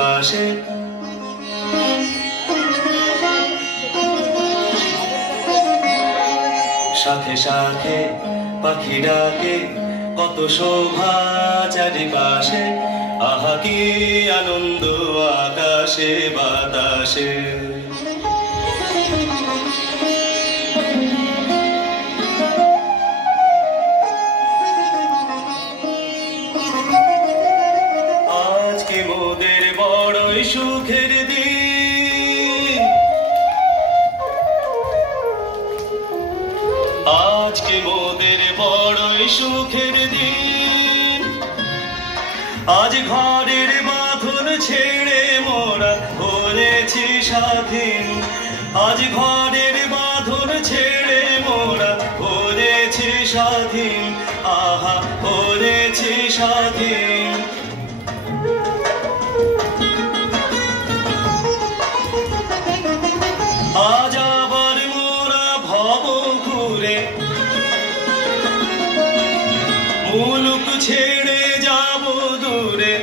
পাশে সাথে সাথে পাখি ডাকে কত শোভা চারিপাশে আহা কি আনন্দ আকাশে বাতাসে আজকে মোদের বড়ই সুখের দিন আজকে মোদের বড়ই সুখের দিন আজ ঘরের বাঁধন ছেড়ে মোরা হয়েছি স্বাধীন আজ ঘরের বাঁধন ছেড়ে মোরা হয়েছি স্বাধীন আহা হয়েছি স্বাধীন আজ আবার মোরা ভব ঘুরে মুলুক ছেড়ে যাব দূরে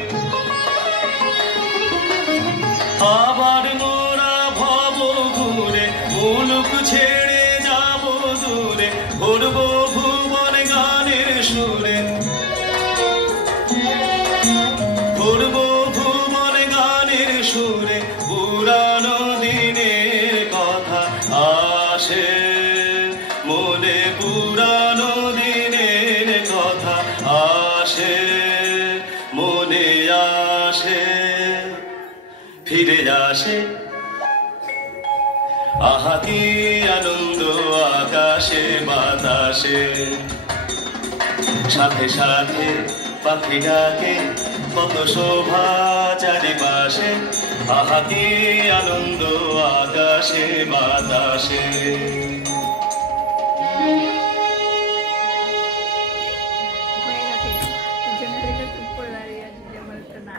আবার মোরা ভব ঘুরে মুলুক ছেড়ে যাব দূরে ঘুরবো ভুবন গানের সুরে ঘুরবো ভুবন গানের সুরে পুরানো দিনের কথা আসে মনে পুরানো দিনের কথা আসে মনে আসে ফিরে আসে আহা কি আনন্দ আকাশে বাতাসে সাথে সাথে পাখি ডাকে কত শোভা চারিপাশে আহা কি আনন্দ আকাশে বাতাসে না